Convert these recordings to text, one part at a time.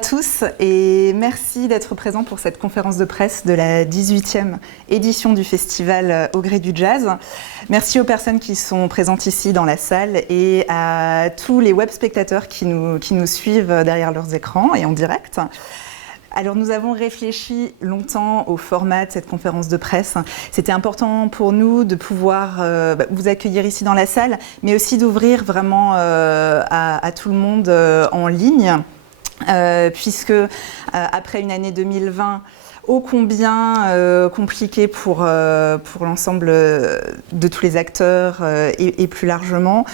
tous et merci d'être présents pour cette conférence de presse de la 18e édition du festival Au gré du jazz. Merci aux personnes qui sont présentes ici dans la salle et à tous les web spectateurs qui nous suivent derrière leurs écrans et en direct. Alors nous avons réfléchi longtemps au format de cette conférence de presse. C'était important pour nous de pouvoir vous accueillir ici dans la salle, mais aussi d'ouvrir vraiment à tout le monde en ligne, puisque après une année 2020 ô combien compliquée pour l'ensemble de tous les acteurs et plus largement,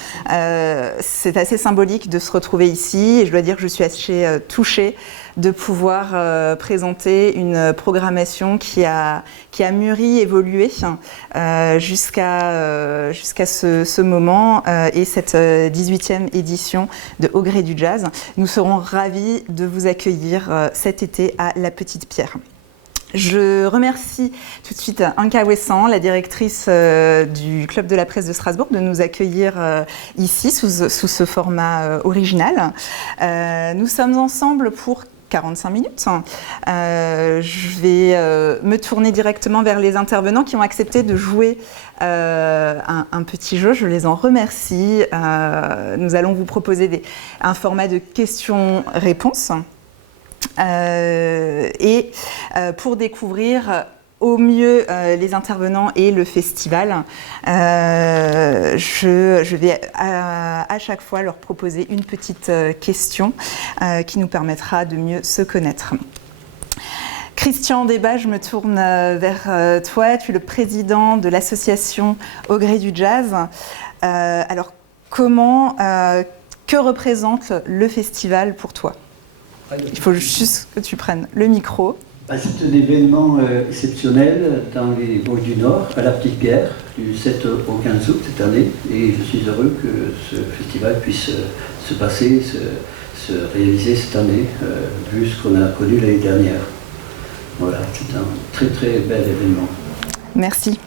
c'est assez symbolique de se retrouver ici et je dois dire que je suis assez touchée de pouvoir présenter une programmation qui a mûri, évolué jusqu'à ce moment et cette 18e édition de Au gré du jazz. Nous serons ravis de vous accueillir cet été à La Petite Pierre. Je remercie tout de suite Anka Wessan, la directrice du Club de la Presse de Strasbourg, de nous accueillir ici sous ce format original. Nous sommes ensemble pour 45 minutes. Je vais me tourner directement vers les intervenants qui ont accepté de jouer un petit jeu. Je les en remercie. Nous allons vous proposer un format de questions-réponses. Et pour découvrir au mieux les intervenants et le festival, je vais à chaque fois leur proposer une petite question qui nous permettra de mieux se connaître. Christian Débat, je me tourne vers toi. Tu es le président de l'association Au gré du jazz. Alors, que représente le festival pour toi ? Il faut juste que tu prennes le micro. C'est un événement exceptionnel dans les Vosges du Nord, à la Petite Pierre, du 7 au 15 août cette année. Et je suis heureux que ce festival puisse se passer, se réaliser cette année, vu ce qu'on a connu l'année dernière. Voilà, c'est un très très bel événement. Merci.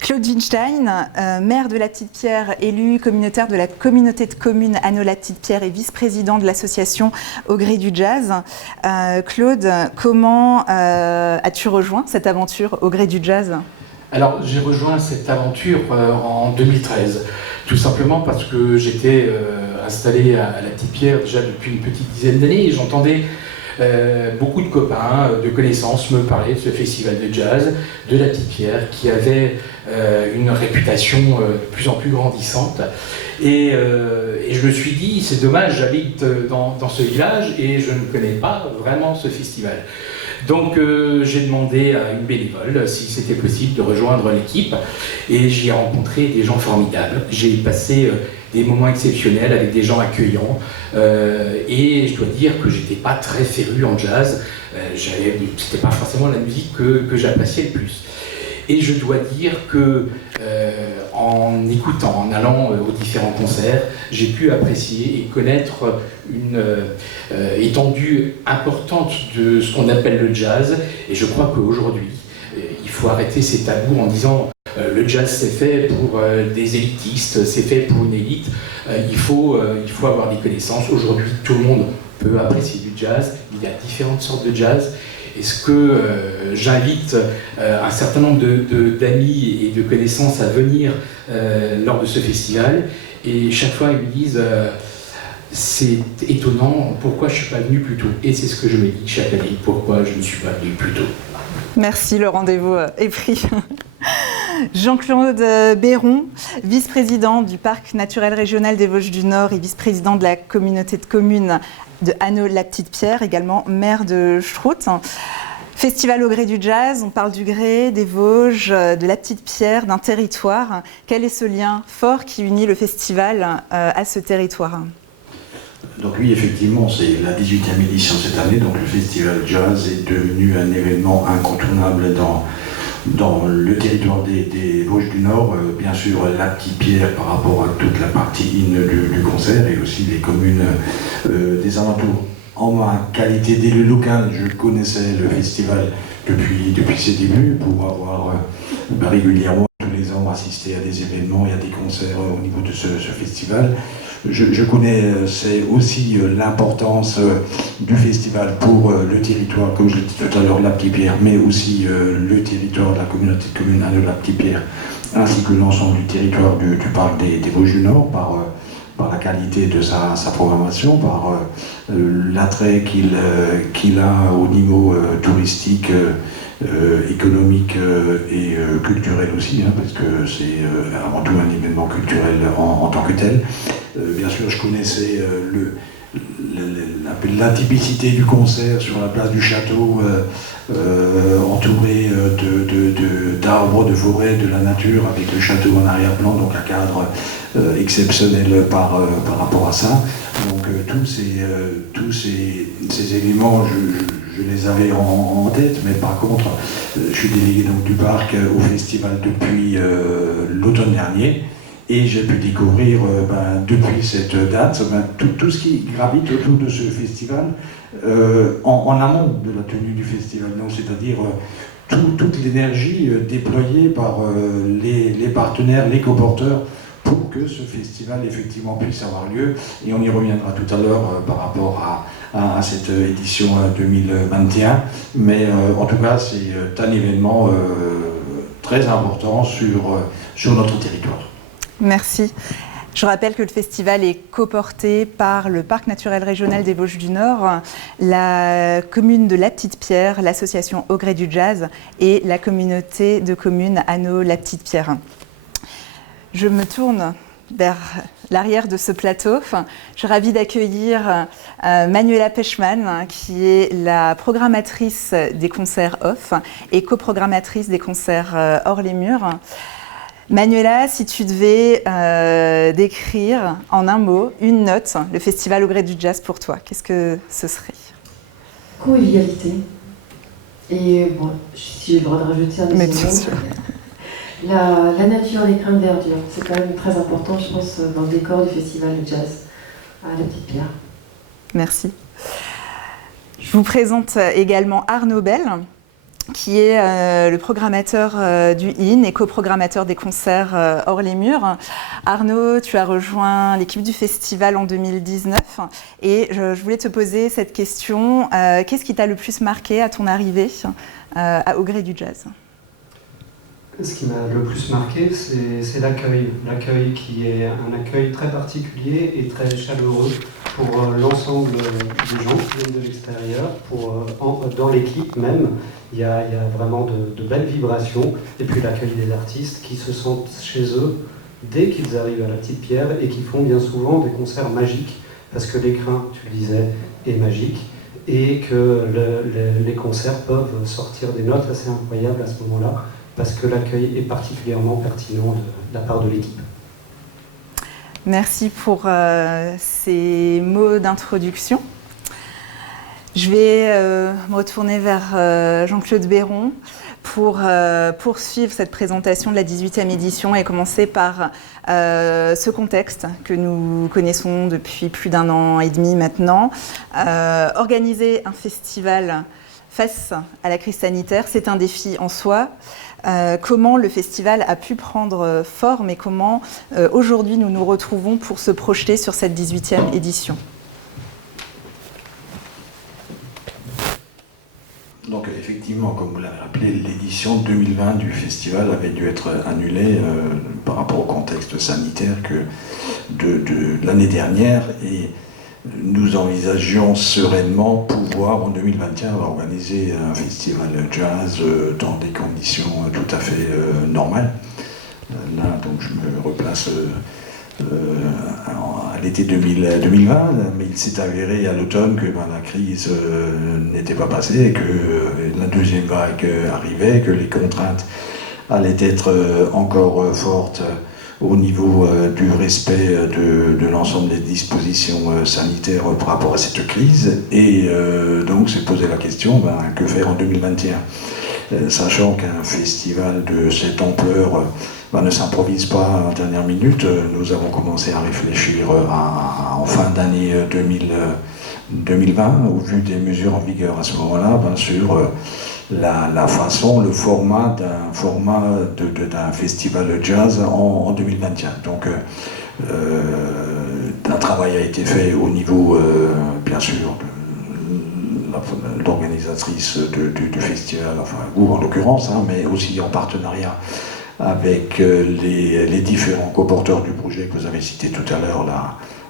Claude Winstein, maire de La Petite Pierre, élu communautaire de la communauté de communes Anneau-La Petite Pierre et vice-président de l'association Au gré du jazz. Claude, comment as-tu rejoint cette aventure Au gré du jazz ? Alors, j'ai rejoint cette aventure en 2013, tout simplement parce que j'étais installé à La Petite Pierre déjà depuis une petite dizaine d'années et j'entendais beaucoup de copains, de connaissances me parlaient de ce festival de jazz de La Petite Pierre qui avait une réputation de plus en plus grandissante et je me suis dit c'est dommage, j'habite dans ce village et je ne connais pas vraiment ce festival. Donc j'ai demandé à une bénévole si c'était possible de rejoindre l'équipe et j'y ai rencontré des gens formidables. J'ai passé des moments exceptionnels avec des gens accueillants et je dois dire que j'étais pas très féru en jazz, c'était pas forcément la musique que j'appréciais le plus. Et je dois dire que en écoutant, en allant aux différents concerts, j'ai pu apprécier et connaître une étendue importante de ce qu'on appelle le jazz. Et je crois qu'aujourd'hui, il faut arrêter ces tabous en disant le jazz c'est fait pour des élitistes, c'est fait pour une élite. Il faut avoir des connaissances. Aujourd'hui, tout le monde peut apprécier du jazz. Il y a différentes sortes de jazz. Et ce que j'invite un certain nombre d'amis et de connaissances à venir lors de ce festival. Et chaque fois, ils me disent c'est étonnant, pourquoi je ne suis pas venu plus tôt ? Et c'est ce que je me dis chaque année, pourquoi je ne suis pas venu plus tôt. Merci, le rendez-vous est pris. Jean-Claude Béron, vice-président du Parc naturel régional des Vosges du Nord et vice-président de la communauté de communes de Anneau-La Petite Pierre, également maire de Schrout. Festival Au gré du jazz, on parle du gré, des Vosges, de La Petite Pierre, d'un territoire. Quel est ce lien fort qui unit le festival à ce territoire ? Donc oui, effectivement, c'est la 18e édition cette année, donc le festival jazz est devenu un événement incontournable dans le territoire des Vosges du Nord, bien sûr La Petite Pierre par rapport à toute la partie du concert et aussi les communes des alentours. En ma qualité d'élu local, je connaissais le festival depuis ses débuts pour avoir régulièrement tous les ans assister à des événements et à des concerts au niveau de ce festival. Je connais aussi l'importance du festival pour le territoire, comme je l'ai dit tout à l'heure, La Petite-Pierre, mais aussi le territoire de la communauté de communes de La Petite-Pierre, ainsi que l'ensemble du territoire du parc des Vosges du Nord, par la qualité de sa programmation, par l'attrait qu'il a au niveau touristique, économique et culturel aussi, parce que c'est avant tout un événement culturel en tant que tel. Bien sûr, je connaissais la typicité du concert sur la place du château, entouré d'arbres, de forêts, de la nature, avec le château en arrière-plan, donc un cadre exceptionnel par rapport à ça. Donc tous ces éléments, je les avais en tête, mais par contre, je suis délégué donc, du parc au festival depuis l'automne dernier. Et j'ai pu découvrir depuis cette date tout ce qui gravite autour de ce festival en amont de la tenue du festival. Donc, c'est-à-dire toute l'énergie déployée par les partenaires, les coporteurs pour que ce festival effectivement puisse avoir lieu. Et on y reviendra tout à l'heure par rapport à cette édition 2021. Mais en tout cas, c'est un événement très important sur notre territoire. Merci. Je rappelle que le festival est coporté par le Parc naturel régional des Vosges du Nord, la commune de La Petite-Pierre, l'association Au Gré du Jazz et la communauté de communes Anneau-La Petite-Pierre. Je me tourne vers l'arrière de ce plateau. Je suis ravie d'accueillir Manuela Pechmann, qui est la programmatrice des concerts off et coprogrammatrice des concerts hors les murs. Manuela, si tu devais décrire en un mot, une note, le festival Au Gré du Jazz pour toi, qu'est-ce que ce serait? Convivialité. Et bon, si j'ai le droit de rajouter un deuxième mot, la nature, les crins de verdure, c'est quand même très important, je pense, dans le décor du festival de jazz à La Petite-Pierre. Merci. Je vous présente également Arnaud Bell, qui est le programmateur du IN et coprogrammateur des concerts hors les murs. Arnaud, tu as rejoint l'équipe du festival en 2019 et je voulais te poser cette question. Qu'est-ce qui t'a le plus marqué à ton arrivée Au Gré du Jazz? Ce qui m'a le plus marqué, c'est l'accueil. L'accueil qui est un accueil très particulier et très chaleureux pour l'ensemble des gens qui viennent de l'extérieur. Dans l'équipe même, il y a vraiment de belles vibrations. Et puis l'accueil des artistes qui se sentent chez eux dès qu'ils arrivent à La Petite-Pierre et qui font bien souvent des concerts magiques. Parce que l'écrin, tu le disais, est magique. Et que les concerts peuvent sortir des notes assez incroyables à ce moment-là, parce que l'accueil est particulièrement pertinent de la part de l'équipe. Merci pour ces mots d'introduction. Je vais me retourner vers Jean-Claude Béron pour poursuivre cette présentation de la 18e édition et commencer par ce contexte que nous connaissons depuis plus d'un an et demi maintenant. Organiser un festival face à la crise sanitaire, c'est un défi en soi. Comment le festival a pu prendre forme et comment aujourd'hui nous nous retrouvons pour se projeter sur cette 18e édition. Donc effectivement, comme vous l'avez rappelé, l'édition 2020 du festival avait dû être annulée par rapport au contexte sanitaire de l'année dernière et nous envisagions sereinement pouvoir en 2021 organiser un festival jazz dans des conditions tout à fait normales. Là, donc je me replace à l'été 2020, mais il s'est avéré à l'automne que la crise n'était pas passée, que la deuxième vague arrivait, que les contraintes allaient être encore fortes au niveau du respect de l'ensemble des dispositions sanitaires par rapport à cette crise. Et donc s'est posé la question, que faire en 2021 ? Sachant qu'un festival de cette ampleur ne s'improvise pas en dernière minute, nous avons commencé à réfléchir en fin d'année 2020, au vu des mesures en vigueur à ce moment-là, sur la façon, le format d'un festival jazz en 2021. Donc un travail a été fait au niveau, bien sûr, de l'organisatrice du festival, enfin vous en l'occurrence, hein, mais aussi en partenariat avec les différents coporteurs du projet que vous avez cité tout à l'heure,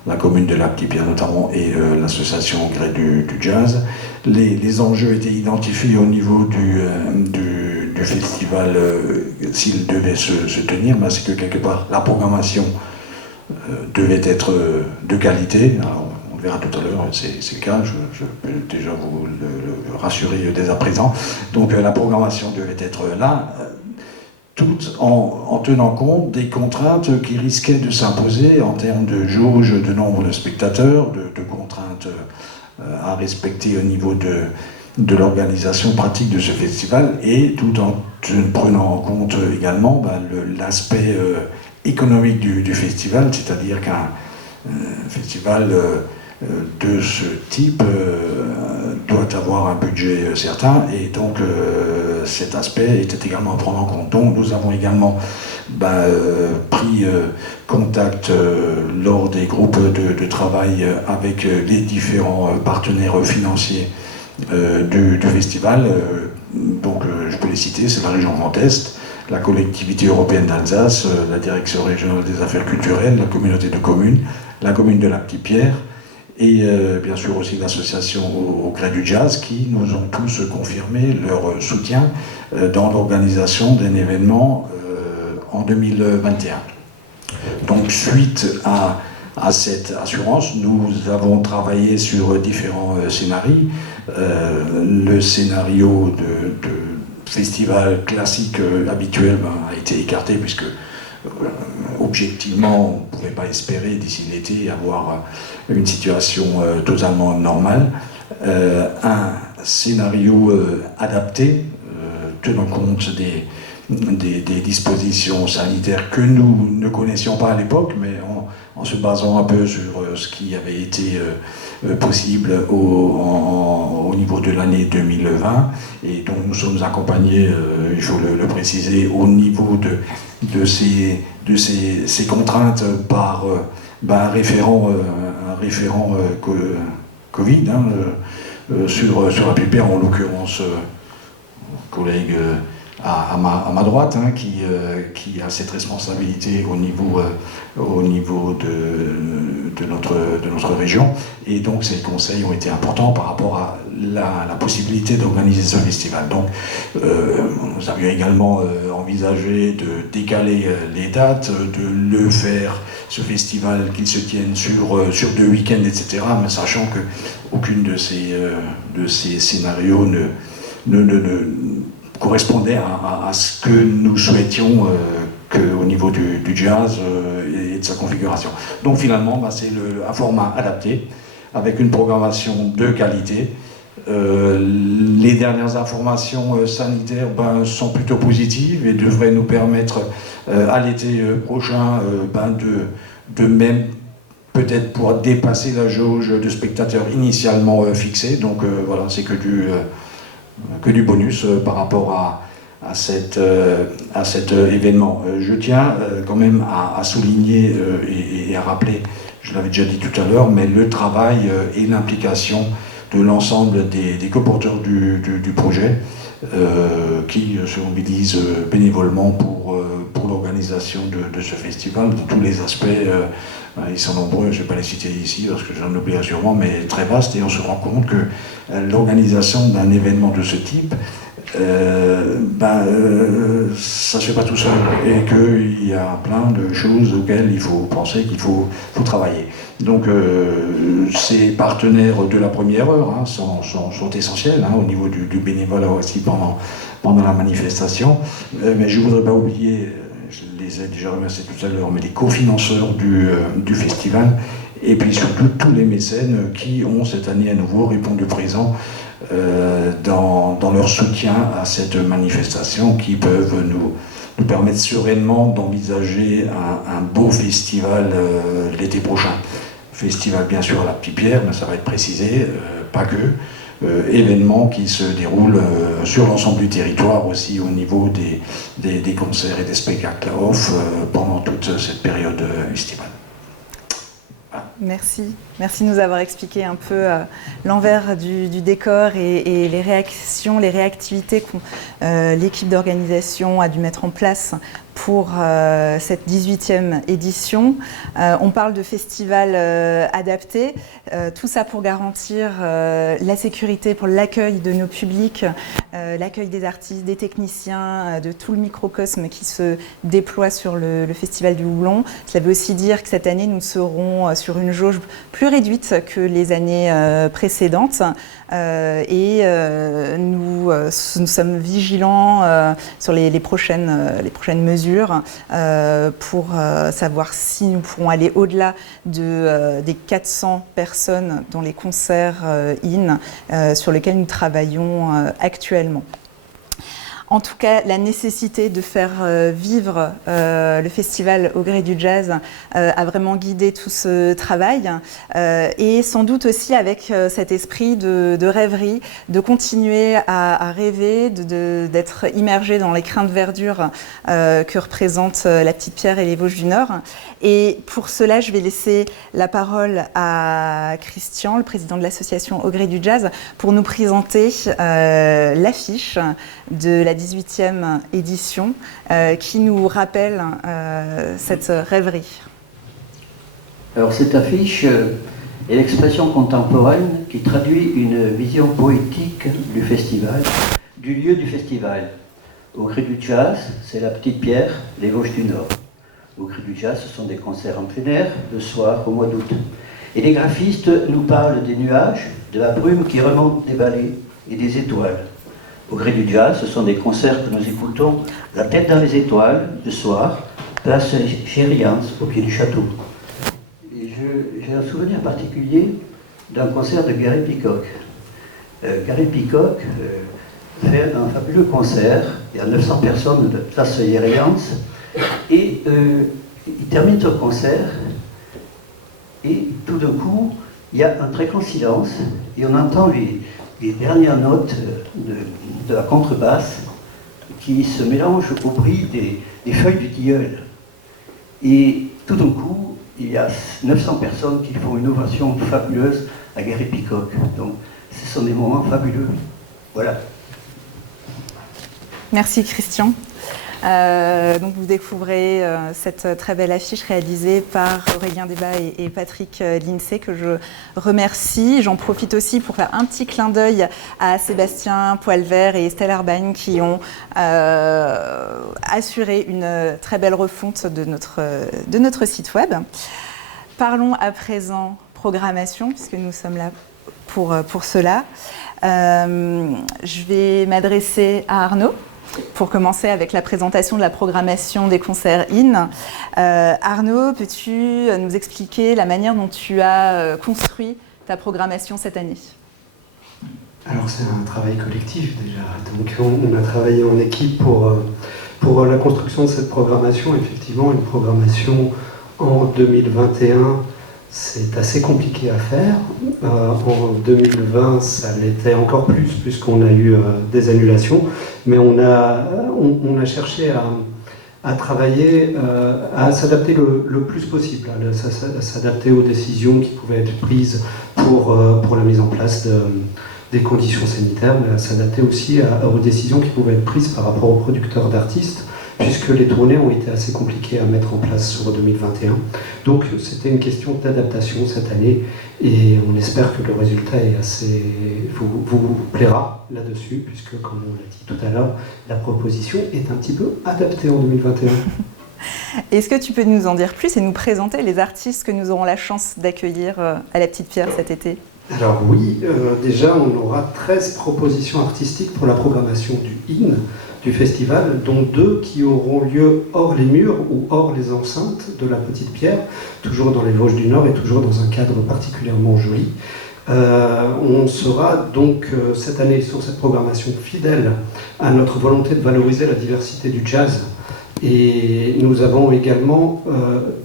la commune de La Petite-Pierre notamment, et l'association Gré du Jazz. Les enjeux étaient identifiés au niveau du festival s'il devait se tenir, mais c'est que quelque part la programmation devait être de qualité. Alors, on le verra tout à l'heure, c'est le cas, je peux déjà vous le rassurer dès à présent. Donc la programmation devait être là, tout en tenant compte des contraintes qui risquaient de s'imposer en termes de jauge de nombre de spectateurs, de contraintes à respecter au niveau de l'organisation pratique de ce festival, et tout en prenant en compte également l'aspect économique du festival, c'est-à-dire qu'un festival de ce type doit avoir un budget certain, et donc cet aspect était également à prendre en compte. Donc nous avons également pris contact lors des groupes de travail avec les différents partenaires financiers du festival. Donc je peux les citer, c'est la région Grand Est, la collectivité européenne d'Alsace, la direction régionale des affaires culturelles, la communauté de communes, la commune de La Petite-Pierre, et bien sûr aussi l'association au Gré du Jazz, qui nous ont tous confirmé leur soutien dans l'organisation d'un événement en 2021. Donc suite à cette assurance, nous avons travaillé sur différents scénarios. Le scénario de festival classique habituel a été écarté, puisque objectivement, on ne pouvait pas espérer d'ici l'été avoir une situation totalement normale. Un scénario adapté, tenant compte des dispositions sanitaires que nous ne connaissions pas à l'époque, mais en se basant un peu sur ce qui avait été possible au niveau de l'année 2020. Et donc nous sommes accompagnés, il faut le préciser, au niveau de ces contraintes par un référent Covid sur La Petite-Pierre, en l'occurrence collègue à ma droite, hein, qui a cette responsabilité au niveau de notre région. Et donc ces conseils ont été importants par rapport à la possibilité d'organiser ce festival. Donc nous avions également envisagé de décaler les dates, de le faire, ce festival, qu'il se tienne sur 2 week-ends, etc. Mais sachant qu'aucune de ces scénarios ne correspondait à ce que nous souhaitions au niveau du jazz et de sa configuration. Donc finalement, c'est un format adapté, avec une programmation de qualité. Les dernières informations sanitaires sont plutôt positives et devraient nous permettre à l'été prochain de même peut-être pouvoir dépasser la jauge de spectateurs initialement fixée. Donc voilà, c'est que du bonus par rapport à cet événement. Je tiens quand même à souligner et à rappeler, je l'avais déjà dit tout à l'heure, mais le travail et l'implication de l'ensemble des coporteurs du projet qui se mobilisent bénévolement pour l'organisation de ce festival, de tous les aspects. Ils sont nombreux, je ne vais pas les citer ici parce que j'en oublierai sûrement, mais très vaste, et on se rend compte que l'organisation d'un événement de ce type, ça ne se fait pas tout seul, et qu'il y a plein de choses auxquelles il faut penser, qu'il faut travailler. Donc ces partenaires de la première heure sont essentiels au niveau du bénévolat aussi pendant la manifestation, mais je ne voudrais pas oublier, je les ai déjà remerciés tout à l'heure, mais les cofinanceurs du festival, et puis surtout tous les mécènes qui ont cette année à nouveau répondu présent dans leur soutien à cette manifestation, qui peuvent nous permettre sereinement d'envisager un beau festival l'été prochain. Festival bien sûr à La Petite-Pierre, mais ça va être précisé, pas que. événements qui se déroulent sur l'ensemble du territoire, aussi au niveau des concerts et des spectacles off pendant toute cette période estivale. Merci. Merci de nous avoir expliqué un peu l'envers du décor et les réactions, les réactivités que l'équipe d'organisation a dû mettre en place pour cette 18e édition. On parle de festival adapté, tout ça pour garantir la sécurité pour l'accueil de nos publics, l'accueil des artistes, des techniciens, de tout le microcosme qui se déploie sur le Festival du Houblon. Cela veut aussi dire que cette année, nous serons sur une jauge plus réduite que les années précédentes et nous sommes vigilants sur les prochaines mesures pour savoir si nous pourrons aller au-delà des 400 personnes dans les concerts sur lesquels nous travaillons actuellement. En tout cas, la nécessité de faire vivre le festival au gré du jazz a vraiment guidé tout ce travail et sans doute aussi avec cet esprit de rêverie, de continuer à rêver, d'être immergé dans l'écrin de verdure que représente la Petite Pierre et les Vosges du Nord. Et pour cela, je vais laisser la parole à Christian, le président de l'association Au gré du jazz, pour nous présenter l'affiche de la 18e édition qui nous rappelle cette rêverie. Alors cette affiche est l'expression contemporaine qui traduit une vision poétique du festival, du lieu du festival. Au gré du jazz, c'est la Petite Pierre, les Vosges du Nord. Au gré du jazz, ce sont des concerts en plein air, le soir, au mois d'août. Et les graphistes nous parlent des nuages, de la brume qui remonte des vallées et des étoiles. Au gré du jazz, ce sont des concerts que nous écoutons la tête dans les étoiles, le soir, place Chérians, au pied du château. Et j'ai un souvenir particulier d'un concert de Gary Peacock. Gary Peacock fait un fabuleux concert, il y a 900 personnes de place Chérians, et il termine ce concert, et tout d'un coup, il y a un très grand silence, et on entend les dernières notes de la contrebasse qui se mélangent au bruit des feuilles du tilleul. Et tout d'un coup, il y a 900 personnes qui font une ovation fabuleuse à Gary Peacock. Donc, ce sont des moments fabuleux. Voilà. Merci Christian. Donc vous découvrez cette très belle affiche réalisée par Aurélien Debat et Patrick Lincey que je remercie. J'en profite aussi pour faire un petit clin d'œil à Sébastien Poilvert et Estelle Arbagne qui ont assuré une très belle refonte de notre site web. Parlons à présent programmation puisque nous sommes là pour cela. Je vais m'adresser à Arnaud pour commencer avec la présentation de la programmation des concerts IN. Arnaud, peux-tu nous expliquer la manière dont tu as construit ta programmation cette année ? Alors c'est un travail collectif déjà, donc on a travaillé en équipe pour la construction de cette programmation. Effectivement, une programmation en 2021, c'est assez compliqué à faire. En 2020, ça l'était encore plus puisqu'on a eu des annulations. Mais on a cherché à travailler, à s'adapter le plus possible, à s'adapter aux décisions qui pouvaient être prises pour la mise en place des conditions sanitaires, mais à s'adapter aussi aux décisions qui pouvaient être prises par rapport aux producteurs d'artistes, puisque les tournées ont été assez compliquées à mettre en place sur 2021. Donc c'était une question d'adaptation cette année et on espère que le résultat vous plaira là-dessus, puisque comme on l'a dit tout à l'heure, la proposition est un petit peu adaptée en 2021. Est-ce que tu peux nous en dire plus et nous présenter les artistes que nous aurons la chance d'accueillir à la Petite Pierre cet été ? Alors oui, déjà on aura 13 propositions artistiques pour la programmation du IN, du festival, dont 2 qui auront lieu hors les murs ou hors les enceintes de la Petite Pierre, toujours dans les Vosges du Nord et toujours dans un cadre particulièrement joli. On sera donc cette année sur cette programmation fidèle à notre volonté de valoriser la diversité du jazz. Et nous avons également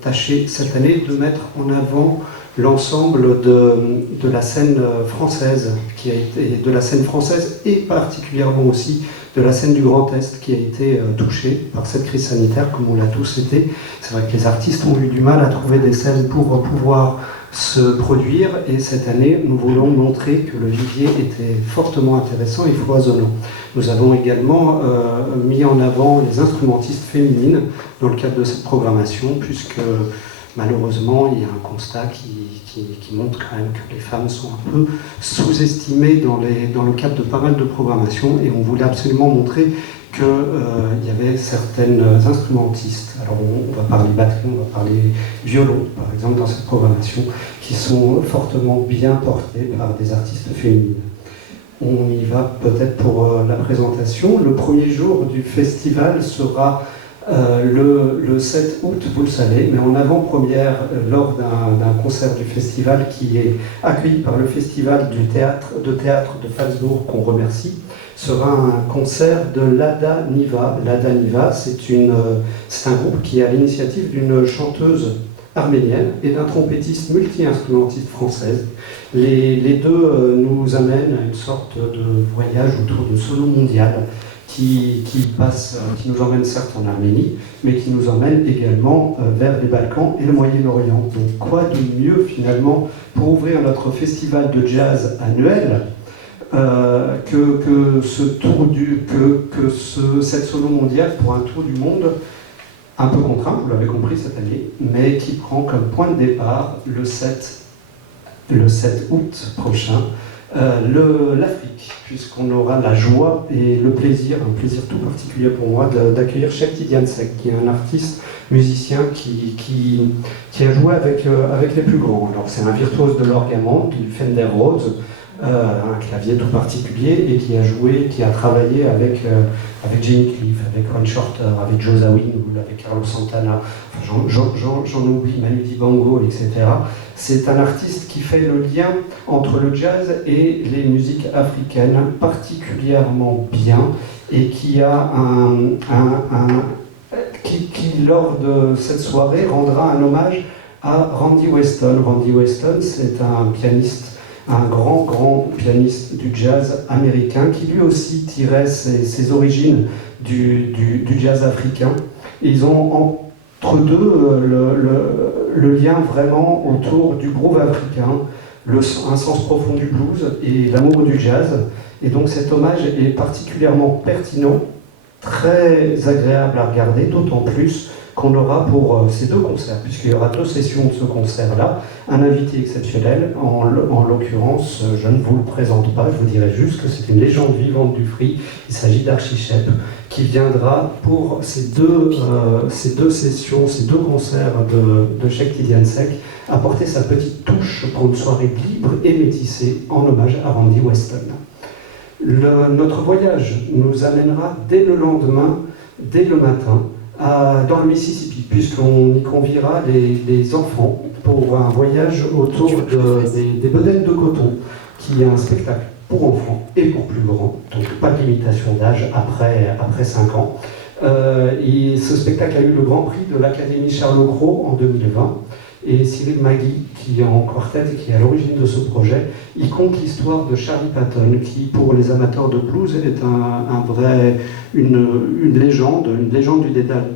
tâché cette année de mettre en avant l'ensemble de la scène française qui a été, de la scène française et particulièrement aussi de la scène du Grand Est qui a été touchée par cette crise sanitaire, comme on l'a tous été. C'est vrai que les artistes ont eu du mal à trouver des scènes pour pouvoir se produire, et cette année, nous voulons montrer que le vivier était fortement intéressant et foisonnant. Nous avons également mis en avant les instrumentistes féminines dans le cadre de cette programmation, puisque malheureusement, il y a un constat qui montre quand même que les femmes sont un peu sous-estimées dans le cadre de pas mal de programmations, et on voulait absolument montrer qu'il y avait certaines instrumentistes, alors on va parler batterie, on va parler violon par exemple dans cette programmation, qui sont fortement bien portées par des artistes féminines. On y va peut-être pour la présentation. Le premier jour du festival sera le 7 août, vous le savez, mais en avant-première lors d'un concert du festival qui est accueilli par le Festival de théâtre de Salzbourg, qu'on remercie, sera un concert de Lada Niva. Lada Niva, c'est un groupe qui est à l'initiative d'une chanteuse arménienne et d'un trompettiste multi-instrumentiste française. Les deux nous amènent à une sorte de voyage autour de solo mondial qui nous emmène certes en Arménie, mais qui nous emmène également vers les Balkans et le Moyen-Orient. Donc quoi de mieux finalement pour ouvrir notre festival de jazz annuel que cette solo mondiale pour un tour du monde un peu contraint, vous l'avez compris cette année, mais qui prend comme point de départ le 7 août prochain, l'Afrique, puisqu'on aura la joie et le plaisir, un plaisir tout particulier pour moi, d'accueillir Shekti Diansek, qui est un artiste musicien qui a joué avec les plus grands. Alors c'est un virtuose de l'orgue du Fender Rhodes, un clavier tout particulier, et qui a travaillé avec Jimmy Cliff, avec Ron Shorter, avec Joe Zawinul, avec Carlos Santana, enfin, j'en oublie, Manu Dibango, etc. C'est un artiste qui fait le lien entre le jazz et les musiques africaines particulièrement bien, et qui a qui lors de cette soirée rendra un hommage à Randy Weston. Randy Weston, c'est un pianiste, un grand pianiste du jazz américain qui lui aussi tirait ses origines du jazz africain. Et ils ont entre deux le lien vraiment autour du groove africain, un sens profond du blues et l'amour du jazz. Et donc cet hommage est particulièrement pertinent, très agréable à regarder, d'autant plus qu'on aura pour ces deux concerts, puisqu'il y aura 2 sessions de ce concert-là, un invité exceptionnel, en l'occurrence, je ne vous le présente pas, je vous dirai juste que c'est une légende vivante du free, il s'agit d'Archie Shepp, qui viendra pour ces deux sessions, ces 2 concerts de Shekti Diansek, apporter sa petite touche pour une soirée libre et métissée en hommage à Randy Weston. Notre voyage nous amènera dès le lendemain, dès le matin, dans le Mississippi, puisqu'on y conviera les enfants pour un voyage autour des bedaines de coton, qui est un spectacle pour enfants et pour plus grands, donc pas de limitation d'âge après 5 ans. Et ce spectacle a eu le Grand Prix de l'Académie Charles-Cros en 2020, et Cyril Magui, qui est en quartet et qui est à l'origine de ce projet, il compte l'histoire de Charlie Patton, qui pour les amateurs de blues est une légende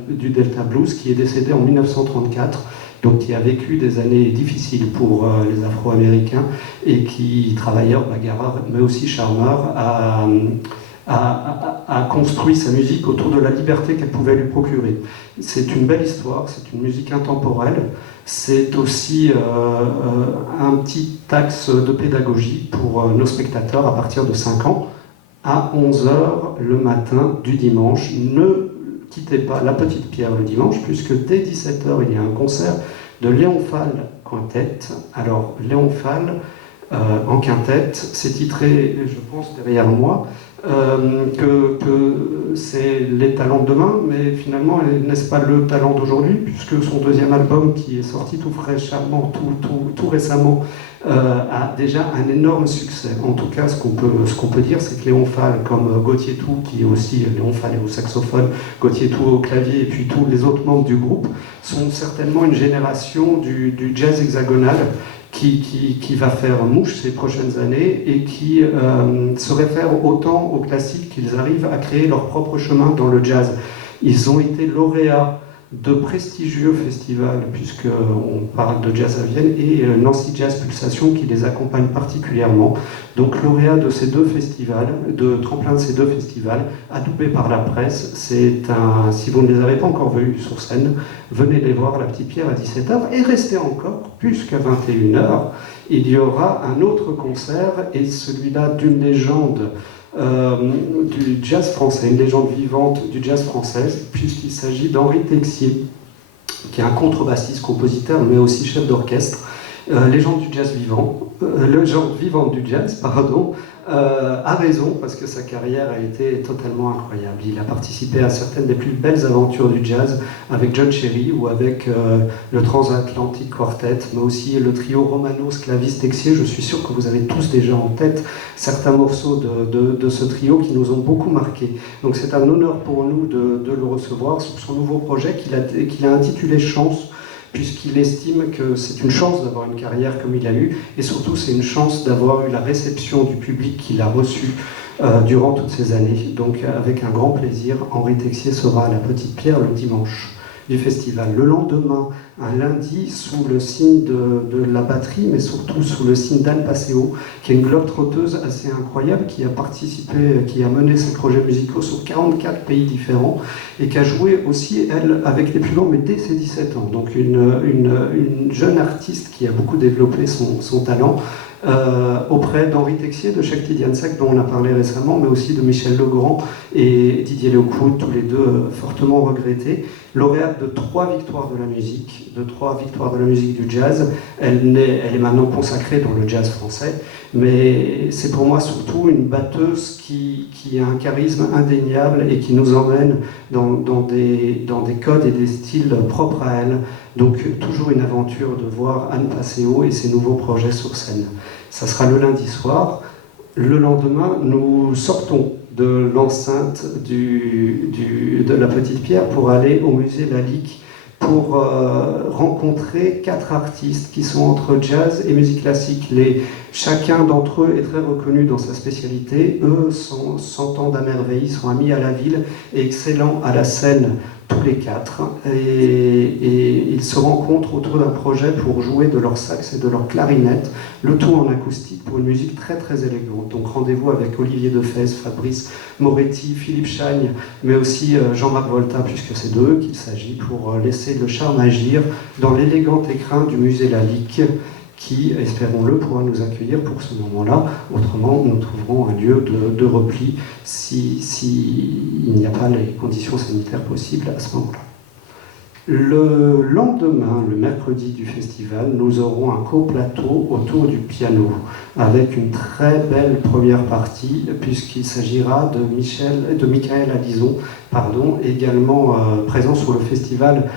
du Delta Blues, qui est décédé en 1934, donc qui a vécu des années difficiles pour les Afro-Américains, et qui, travailleur, bagarreur, mais aussi charmeur, a construit sa musique autour de la liberté qu'elle pouvait lui procurer. C'est une belle histoire, c'est une musique intemporelle, c'est aussi un petit axe de pédagogie pour nos spectateurs à partir de 5 ans, à 11h le matin du dimanche. Ne quittez pas la Petite Pierre le dimanche, puisque dès 17h il y a un concert de Léon Fall Quintet. Alors Léon Fall en quintette, c'est titré, je pense derrière moi, que c'est les talents de demain, mais finalement, n'est-ce pas le talent d'aujourd'hui, puisque son 2e album, qui est sorti tout fraîchement, tout récemment, a déjà un énorme succès. En tout cas, ce qu'on peut dire, c'est que Léon Fall, comme Gauthier Tout, qui est aussi Léon Fall est au saxophone, Gauthier Tout au clavier, et puis tous les autres membres du groupe, sont certainement une génération du jazz hexagonal qui va faire mouche ces prochaines années et qui se réfère autant aux classiques qu'ils arrivent à créer leur propre chemin dans le jazz. Ils ont été lauréats de prestigieux festivals, puisqu'on parle de jazz à Vienne, et Nancy Jazz Pulsation qui les accompagne particulièrement. Donc lauréat de ces deux festivals, de tremplin de ces deux festivals, adoubé par la presse. Si vous ne les avez pas encore vus sur scène, venez les voir, La Petite Pierre, à 17h, et restez encore, puisqu'à 21h, il y aura un autre concert, et celui-là d'une légende du jazz français, une légende vivante du jazz français, puisqu'il s'agit d'Henri Texier, qui est un contrebassiste, compositeur, mais aussi chef d'orchestre, légende du jazz vivant, légende vivante du jazz, pardon, a raison, parce que sa carrière a été totalement incroyable. Il a participé à certaines des plus belles aventures du jazz avec John Cherry ou avec le Transatlantic Quartet, mais aussi le trio Romano-Sclavis-Texier. Je suis sûr que vous avez tous déjà en tête certains morceaux de ce trio qui nous ont beaucoup marqués. Donc c'est un honneur pour nous de le recevoir sur son nouveau projet qu'il a intitulé Chance, puisqu'il estime que c'est une chance d'avoir une carrière comme il a eu, et surtout c'est une chance d'avoir eu la réception du public qu'il a reçu durant toutes ces années. Donc avec un grand plaisir, Henri Texier sera à La Petite Pierre le dimanche du festival. Le lendemain, un lundi, sous le signe de la batterie, mais surtout sous le signe d'Anne Passeo, qui est une globe-trotteuse assez incroyable, qui a participé, qui a mené ses projets musicaux sur 44 pays différents, et qui a joué aussi, elle, avec les plus grands, mais dès ses 17 ans. Donc une jeune artiste qui a beaucoup développé son talent, auprès d'Henri Texier, de Shakti Diansek, dont on a parlé récemment, mais aussi de Michel Legrand et Didier Léopold, tous les deux fortement regrettés. Lauréate de 3 victoires de la musique, du jazz. Elle est maintenant consacrée dans le jazz français, mais c'est pour moi surtout une batteuse qui a un charisme indéniable et qui nous emmène dans des codes et des styles propres à elle. Donc toujours une aventure de voir Anne Passeo et ses nouveaux projets sur scène. Ça sera le lundi soir. Le lendemain, nous sortons de l'enceinte de La Petite Pierre pour aller au musée Lalique pour rencontrer 4 artistes qui sont entre jazz et musique classique. Chacun d'entre eux est très reconnu dans sa spécialité. Eux sont 100 ans d'Amerveille, sont amis à la ville et excellents à la scène, tous les 4. Et ils se rencontrent autour d'un projet pour jouer de leur sax et de leur clarinette, le tout en acoustique pour une musique très très élégante. Donc rendez-vous avec Olivier Defez, Fabrice Moretti, Philippe Chagne, mais aussi Jean-Marc Volta, puisque c'est d'eux qu'il s'agit, pour laisser le charme agir dans l'élégant écrin du musée Lalique, qui, espérons-le, pourra nous accueillir pour ce moment-là. Autrement, nous trouverons un lieu de repli s'il n'y a pas les conditions sanitaires possibles à ce moment-là. Le lendemain, le mercredi du festival, nous aurons un coplateau autour du piano, avec une très belle première partie, puisqu'il s'agira de Michael Alison, également présent sur le festival,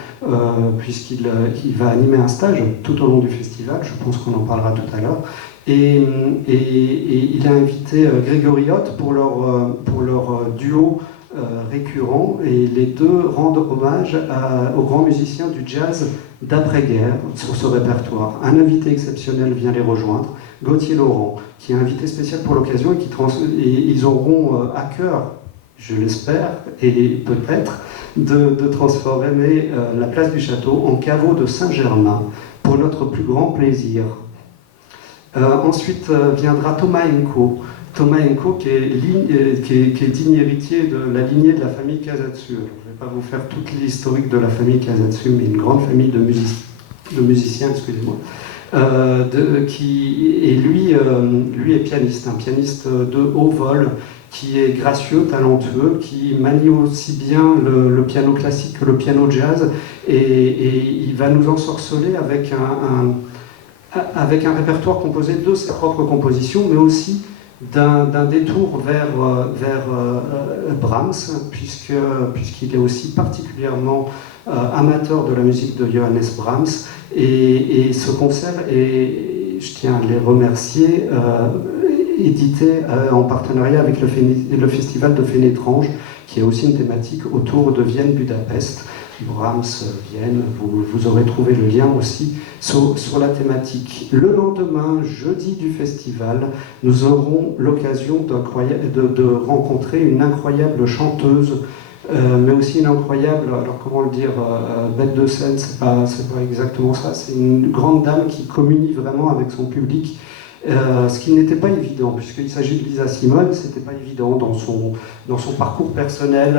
puisqu'il va animer un stage tout au long du festival, je pense qu'on en parlera tout à l'heure. Et il a invité Grégory Hott pour leur duo récurrent, et les deux rendent hommage aux grands musiciens du jazz d'après-guerre sur ce répertoire. Un invité exceptionnel vient les rejoindre, Gauthier Laurent, qui est invité spécial pour l'occasion, et ils auront à cœur, je l'espère, et peut-être, de transformer la place du château en caveau de Saint-Germain, pour notre plus grand plaisir. Ensuite viendra Thomas Enko, qui est digne héritier de la lignée de la famille Casatsu. Alors, je ne vais pas vous faire toute l'historique de la famille Casatsu, mais une grande famille de musiciens, excusez-moi. Lui est pianiste, un pianiste de haut vol, qui est gracieux, talentueux, qui manie aussi bien le piano classique que le piano jazz, et il va nous ensorceler avec un répertoire composé de ses propres compositions, mais aussi d'un détour vers Brahms, puisqu'il est aussi particulièrement amateur de la musique de Johannes Brahms, et ce concert est, je tiens à les remercier, édité en partenariat avec le festival de Fénétrange, qui a aussi une thématique autour de Vienne-Budapest. Brahms viennent, vous aurez trouvé le lien aussi sur la thématique. Le lendemain, jeudi du festival, nous aurons l'occasion de rencontrer une incroyable chanteuse, mais aussi une incroyable, alors comment le dire, bête de scène, c'est pas exactement ça, c'est une grande dame qui communie vraiment avec son public. Ce qui n'était pas évident, puisqu'il s'agit de Lisa Simone, c'était pas évident dans son parcours personnel.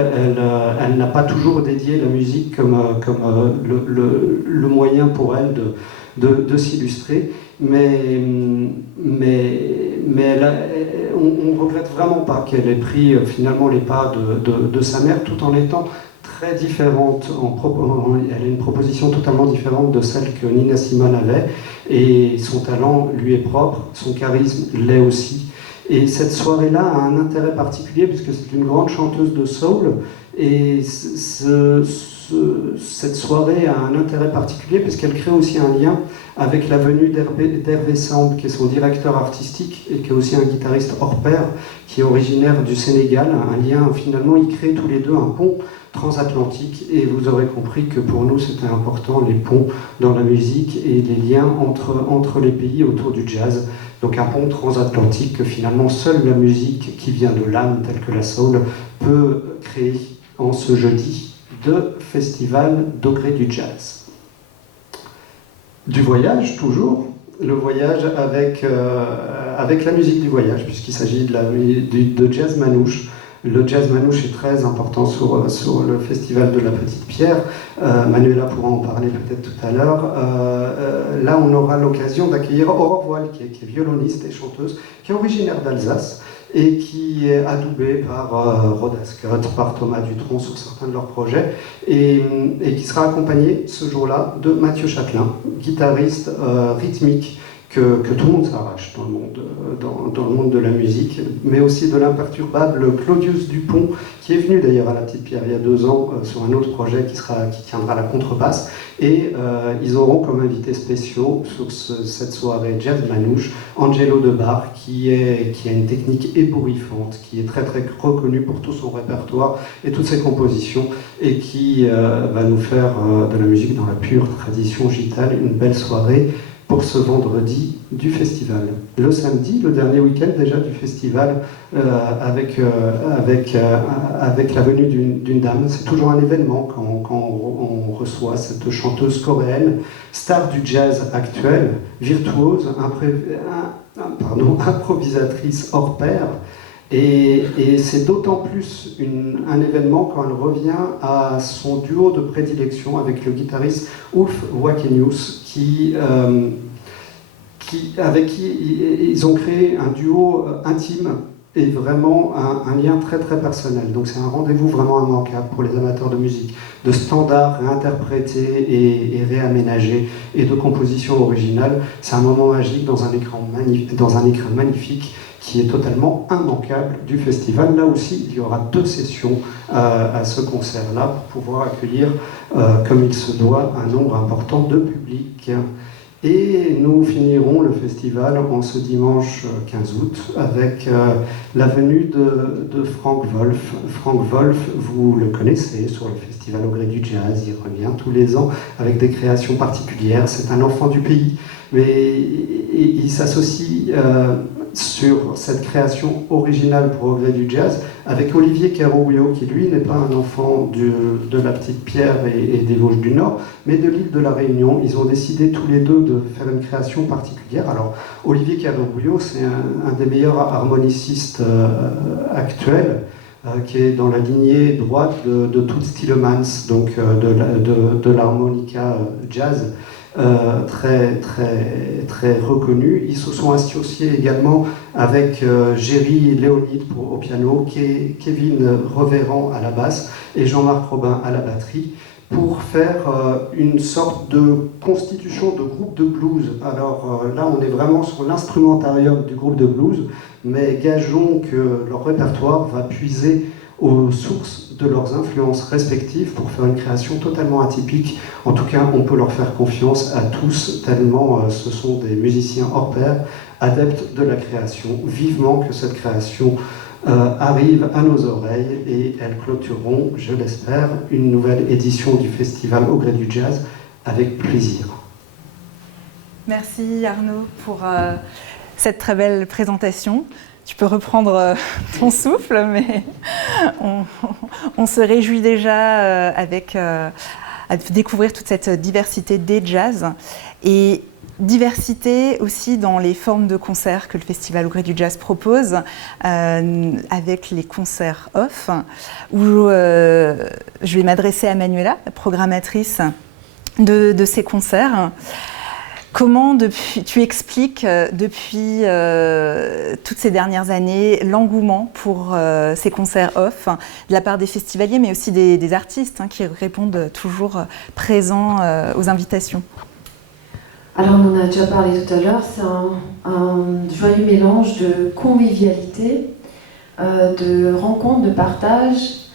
Elle n'a pas toujours dédié la musique comme le moyen pour elle de s'illustrer, mais on regrette vraiment pas qu'elle ait pris finalement les pas de sa mère, tout en étant très différente. Elle a une proposition totalement différente de celle que Nina Simone avait, et son talent lui est propre, son charisme l'est aussi. Et cette soirée-là a un intérêt particulier puisque c'est une grande chanteuse de soul, et cette soirée a un intérêt particulier puisqu'elle crée aussi un lien avec la venue d'Hervé Samb, qui est son directeur artistique et qui est aussi un guitariste hors pair, qui est originaire du Sénégal. Un lien, finalement, ils créent tous les deux un pont transatlantique, et vous aurez compris que pour nous c'était important, les ponts dans la musique et les liens entre les pays autour du jazz. Donc un pont transatlantique que finalement seule la musique qui vient de l'âme, telle que la soul, peut créer en ce jeudi de festival d'Au Gré du Jazz. Du voyage, toujours, le voyage avec la musique du voyage, puisqu'il s'agit de jazz manouche. Le jazz manouche est très important sur le festival de la Petite Pierre. Manuela pourra en parler peut-être tout à l'heure. Là, on aura l'occasion d'accueillir Aurore Voile, qui est violoniste et chanteuse, qui est originaire d'Alsace et qui est adoubée par Rhoda Scott, par Thomas Dutronc sur certains de leurs projets, et qui sera accompagnée ce jour-là de Mathieu Châtelain, guitariste rythmique, que tout le monde s'arrache dans le monde de la musique, mais aussi de l'imperturbable Claudius Dupont, qui est venu d'ailleurs à la Petite Pierre il y a 2 ans sur un autre projet qui tiendra la contrebasse. Et ils auront comme invités spéciaux sur cette soirée jazz manouche Angelo Debar, qui a une technique ébouriffante, qui est très très reconnu pour tout son répertoire et toutes ses compositions, et qui va nous faire de la musique dans la pure tradition gitane, une belle soirée pour ce vendredi du festival. Le samedi, le dernier week-end déjà du festival, avec la venue d'une dame. C'est toujours un événement quand on reçoit cette chanteuse coréenne, star du jazz actuel, virtuose, improvisatrice hors pair. Et c'est d'autant plus un événement quand elle revient à son duo de prédilection avec le guitariste Ulf Wakenius, avec qui ils ont créé un duo intime et vraiment un lien très très personnel. Donc c'est un rendez-vous vraiment immanquable pour les amateurs de musique, de standards réinterprétés et réaménagés, et de compositions originales. C'est un moment magique dans un écran magnifique, qui est totalement immanquable du festival. Là aussi, il y aura 2 sessions à ce concert-là pour pouvoir accueillir, comme il se doit, un nombre important de public. Et nous finirons le festival en ce dimanche 15 août avec la venue de Frank Wolf. Frank Wolf, vous le connaissez sur le festival Au Gré du Jazz, il revient tous les ans avec des créations particulières. C'est un enfant du pays, mais il s'associe sur cette création originale pour Au Gré du Jazz avec Olivier Carouillot, qui lui n'est pas un enfant de la Petite Pierre et des Vosges du Nord, mais de l'île de la Réunion. Ils ont décidé tous les deux de faire une création particulière. Alors Olivier Carouillot, c'est un des meilleurs harmonicistes actuels, qui est dans la lignée droite de Toots Thielemans, donc de l'harmonica jazz. Très reconnus. Ils se sont associés également avec Géry Léonide au piano, Kevin Reverand à la basse et Jean-Marc Robin à la batterie, pour faire une sorte de constitution de groupe de blues. Alors là, on est vraiment sur l'instrumentarium du groupe de blues, mais gageons que leur répertoire va puiser aux sources de leurs influences respectives pour faire une création totalement atypique. En tout cas, on peut leur faire confiance à tous, tellement ce sont des musiciens hors pair, adeptes de la création. Vivement que cette création arrivent à nos oreilles et elles clôtureront, je l'espère, une nouvelle édition du festival Au gré du jazz avec plaisir. Merci Arnaud pour cette très belle présentation. Tu peux reprendre ton souffle, mais on se réjouit déjà à découvrir toute cette diversité des jazz et diversité aussi dans les formes de concerts que le Festival Au gré du jazz propose, avec les concerts off, où je vais m'adresser à Manuela, la programmatrice de ces concerts. Comment tu expliques depuis toutes ces dernières années l'engouement pour ces concerts off de la part des festivaliers, mais aussi des artistes qui répondent toujours présents aux invitations? Alors on en a déjà parlé tout à l'heure, c'est un joyeux mélange de convivialité, de rencontres, de partage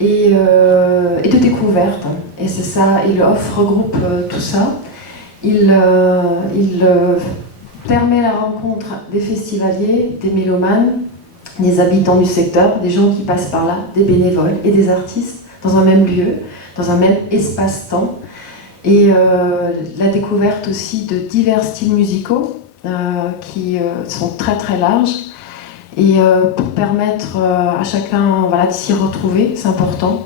et de découverte. Et c'est ça, et l'off regroupe tout ça. Il permet la rencontre des festivaliers, des mélomanes, des habitants du secteur, des gens qui passent par là, des bénévoles et des artistes dans un même lieu, dans un même espace-temps. Et la découverte aussi de divers styles musicaux qui sont très très larges. Et pour permettre à chacun de s'y retrouver, c'est important.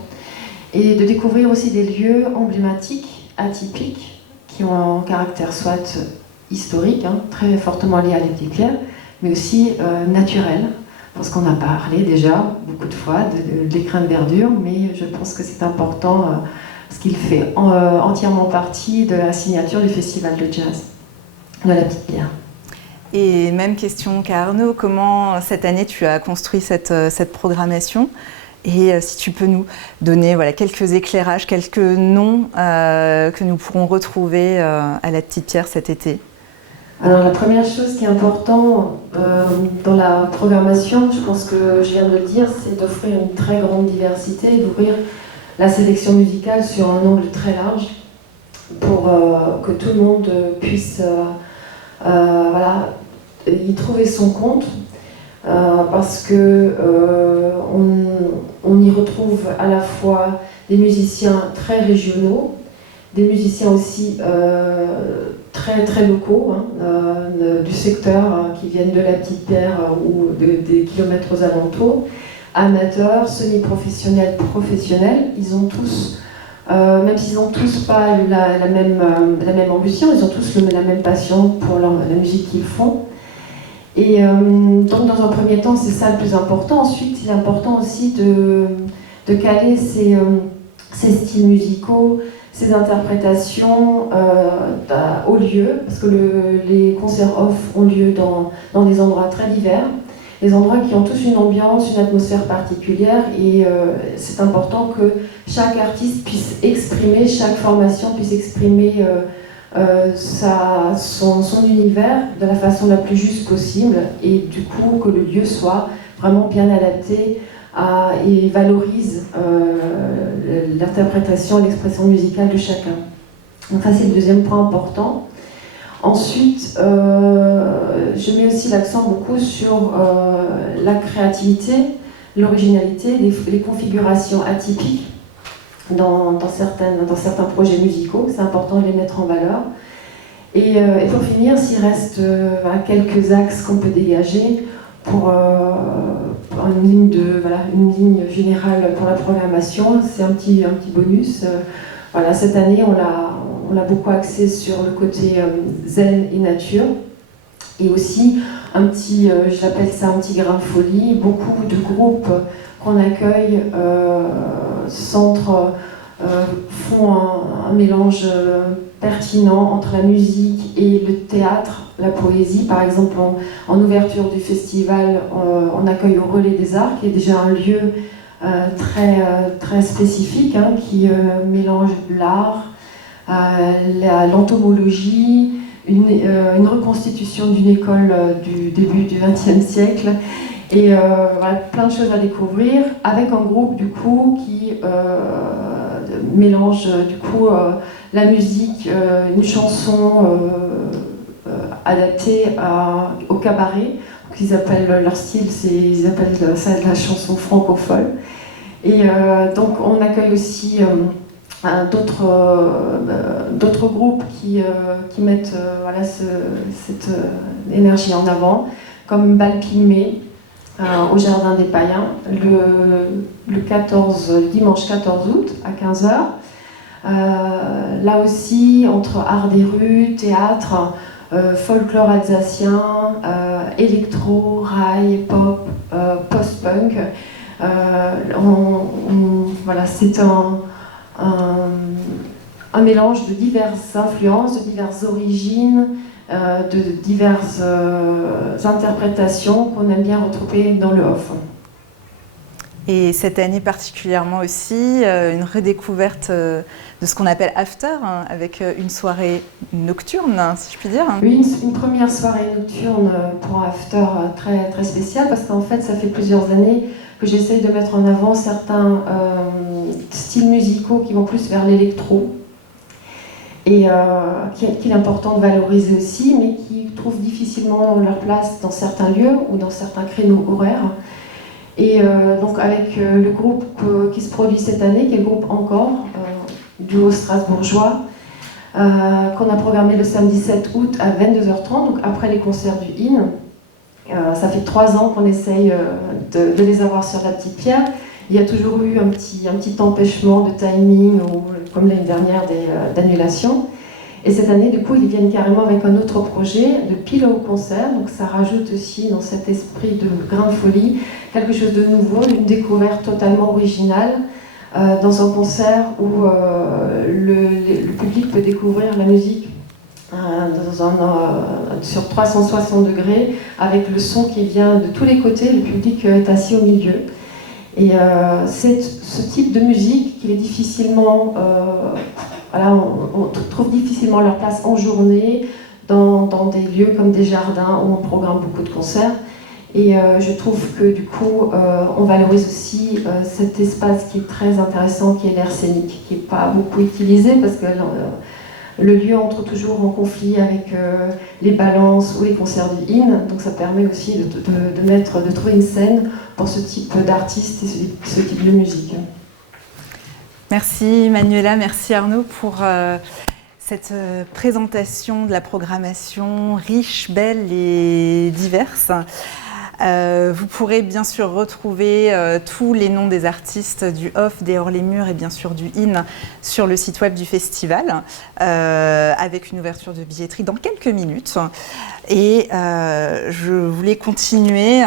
Et de découvrir aussi des lieux emblématiques, atypiques, qui ont un caractère soit historique, très fortement lié à la petite pierre, mais aussi naturel, parce qu'on a parlé déjà beaucoup de fois de l'écrin de verdure, mais je pense que c'est important parce qu'il fait entièrement partie de la signature du festival de jazz de la petite pierre. Et même question qu'à Arnaud, comment cette année tu as construit cette programmation ? Et si tu peux nous donner quelques éclairages, quelques noms que nous pourrons retrouver à la Petite Pierre cet été. Alors la première chose qui est importante dans la programmation, je pense que je viens de le dire, c'est d'offrir une très grande diversité, d'ouvrir la sélection musicale sur un angle très large pour que tout le monde puisse y trouver son compte. Parce que on y retrouve à la fois des musiciens très régionaux, des musiciens aussi très très locaux du secteur qui viennent de la Petite Pierre ou des kilomètres aux alentours, amateurs, semi-professionnels, professionnels. Ils ont tous, même s'ils n'ont tous pas la même ambition, ils ont tous la même passion pour la musique qu'ils font. Et donc dans un premier temps, c'est ça le plus important. Ensuite, il est important aussi de caler ces styles musicaux, ces interprétations au lieu, parce que les concerts off ont lieu dans des endroits très divers, des endroits qui ont tous une ambiance, une atmosphère particulière, et c'est important que chaque artiste puisse exprimer, chaque formation puisse exprimer son univers de la façon la plus juste possible, et du coup que le lieu soit vraiment bien adapté et valorise l'interprétation et l'expression musicale de chacun. Donc ça c'est le deuxième point important. Ensuite, je mets aussi l'accent beaucoup sur la créativité, l'originalité, les configurations atypiques dans certains projets musicaux. C'est important de les mettre en valeur. Et pour finir, s'il reste quelques axes qu'on peut dégager pour une ligne générale pour la programmation, c'est un petit bonus. Cette année, on l'a beaucoup axé sur le côté zen et nature, et aussi je l'appelle ça un petit grain de folie. Beaucoup de groupes qu'on accueille font un mélange pertinent entre la musique et le théâtre, la poésie. Par exemple, en ouverture du festival, on accueille au Relais des Arts, qui est déjà un lieu très spécifique, qui mélange l'art, l'entomologie, une reconstitution d'une école du début du XXe siècle, et plein de choses à découvrir, avec un groupe du coup qui mélange la musique, une chanson adaptée au cabaret, Ils appellent leur style, ils appellent ça de la chanson francophone. Et donc on accueille aussi d'autres groupes qui mettent voilà, cette énergie en avant, comme Bal Pygmée au Jardin des Païens, le dimanche 14 août à 15h. Là aussi, entre art des rues, théâtre, folklore alsacien, électro, rail, pop, post-punk. Voilà, c'est un mélange de diverses influences, de diverses origines, de diverses interprétations qu'on aime bien retrouver dans le off. Et cette année particulièrement aussi, une redécouverte de ce qu'on appelle After, hein, avec une soirée nocturne, si je puis dire. Oui, une première soirée nocturne pour After très, très spéciale, parce qu'en fait, ça fait plusieurs années que j'essaye de mettre en avant certains styles musicaux qui vont plus vers l'électro, et qu'il est important de valoriser aussi, mais qui trouvent difficilement leur place dans certains lieux ou dans certains créneaux horaires. Et donc avec le groupe qui se produit cette année, qui est le groupe Encore, duo strasbourgeois, qu'on a programmé le samedi 7 août à 22h30, donc après les concerts du IN. Ça fait 3 ans qu'on essaye de les avoir sur la Petite Pierre. Il y a toujours eu un petit empêchement de timing, ou, comme l'année dernière, d'annulation. Et cette année, du coup, ils viennent carrément avec un autre projet de pile au concert. Donc ça rajoute aussi dans cet esprit de grain de folie quelque chose de nouveau, une découverte totalement originale dans un concert où le public peut découvrir la musique sur 360 degrés, avec le son qui vient de tous les côtés, le public est assis au milieu. Et c'est ce type de musique qui est difficilement... Voilà, on trouve difficilement leur place en journée dans des lieux comme des jardins où on programme beaucoup de concerts. Et je trouve que du coup, on valorise aussi cet espace qui est très intéressant, qui est l'air scénique, qui n'est pas beaucoup utilisé parce que le lieu entre toujours en conflit avec les balances ou les concerts du IN. Donc ça permet aussi de trouver une scène pour ce type d'artistes et ce type de musique. Merci Manuela, merci Arnaud pour cette présentation de la programmation riche, belle et diverse. Vous pourrez bien sûr retrouver tous les noms des artistes du Off, des Hors les Murs et bien sûr du IN sur le site web du festival, avec une ouverture de billetterie dans quelques minutes. Et je voulais continuer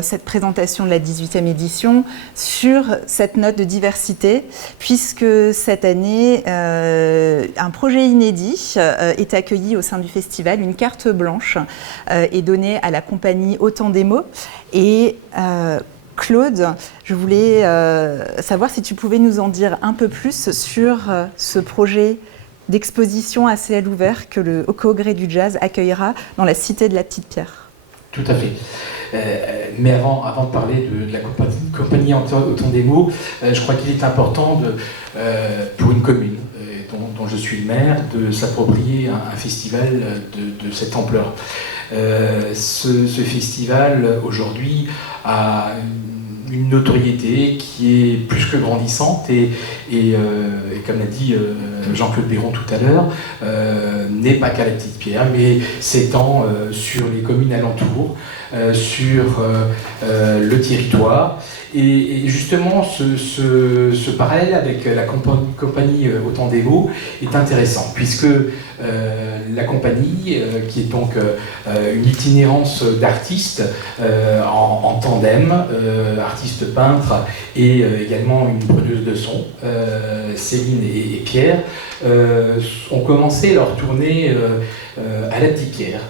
cette présentation de la 18e édition sur cette note de diversité, puisque cette année, un projet inédit est accueilli au sein du festival. Une carte blanche est donnée à la compagnie Autant des mots. Et Claude, je voulais savoir si tu pouvais nous en dire un peu plus sur ce projet d'exposition à ciel ouvert que le Congrès du Jazz accueillera dans la Cité de la Petite Pierre. Tout à fait. Mais avant de parler de la compagnie Autant des mots, je crois qu'il est important pour une commune dont je suis le maire de s'approprier un festival de cette ampleur. Ce festival aujourd'hui a une notoriété qui est plus que grandissante et comme l'a dit Jean-Claude Béron tout à l'heure, n'est pas qu'à la Petite Pierre, mais s'étend sur les communes alentours, sur le territoire. Et justement, ce parallèle avec la compagnie Autant des mots est intéressant, puisque la compagnie, qui est donc une itinérance d'artistes en tandem, artistes peintres et également une preneuse de son, Céline et Pierre, ont commencé leur tournée à la Petite Pierre,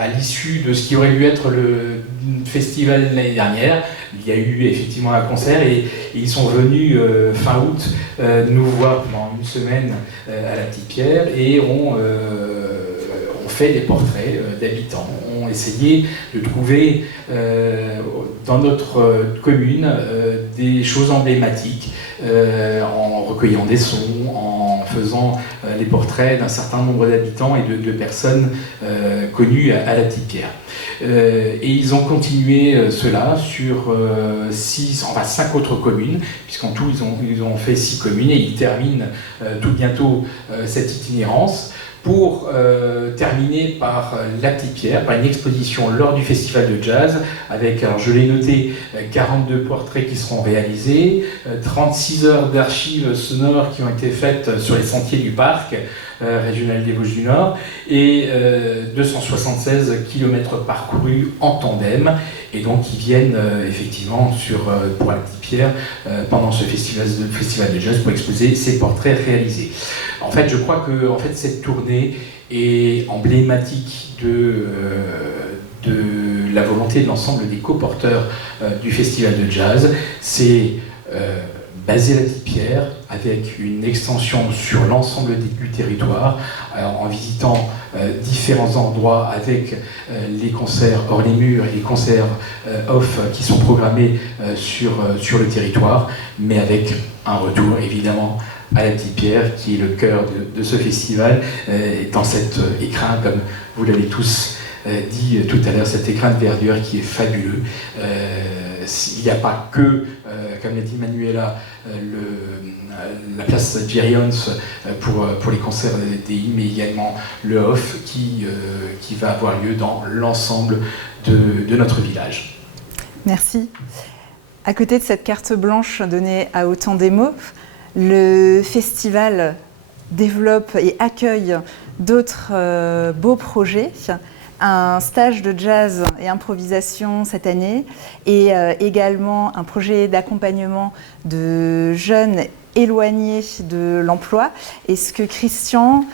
à l'issue de ce qui aurait dû être le festival l'année dernière. Il y a eu effectivement un concert et ils sont venus fin août nous voir pendant une semaine à la Petite Pierre et ont fait des portraits d'habitants, ont essayé de trouver dans notre commune des choses emblématiques en recueillant des sons, en faisant les portraits d'un certain nombre d'habitants et de personnes connues à la Petite Pierre. Et ils ont continué cela sur 5 autres communes, puisqu'en tout ils ont fait 6 communes, et ils terminent tout bientôt cette itinérance pour terminer par La Petite Pierre, par une exposition lors du festival de jazz, avec, alors je l'ai noté, 42 portraits qui seront réalisés, 36 heures d'archives sonores qui ont été faites sur les sentiers du parc régional des Vosges du Nord, et 276 km parcourus en tandem, et donc ils viennent effectivement pour La Petite Pierre pendant ce festival de jazz pour exposer ces portraits réalisés. En fait, je crois que cette tournée est emblématique de la volonté de l'ensemble des coporteurs du festival de jazz. C'est baser La Petite Pierre avec une extension sur l'ensemble du territoire, en visitant différents endroits avec les concerts hors les murs et les concerts off qui sont programmés sur le territoire, mais avec un retour évidemment à La Petite Pierre, qui est le cœur de ce festival, dans cet écrin, comme vous l'avez tous dit tout à l'heure, cet écrin de verdure qui est fabuleux. Il n'y a pas que, comme l'a dit Manuela, la place Gerions pour les concerts des hymnes, mais également le off qui va avoir lieu dans l'ensemble de notre village. Merci. À côté de cette carte blanche donnée à Autant des mots, le festival développe et accueille d'autres beaux projets. Un stage de jazz et improvisation cette année, et également un projet d'accompagnement de jeunes éloignés de l'emploi. Est-ce que Christian,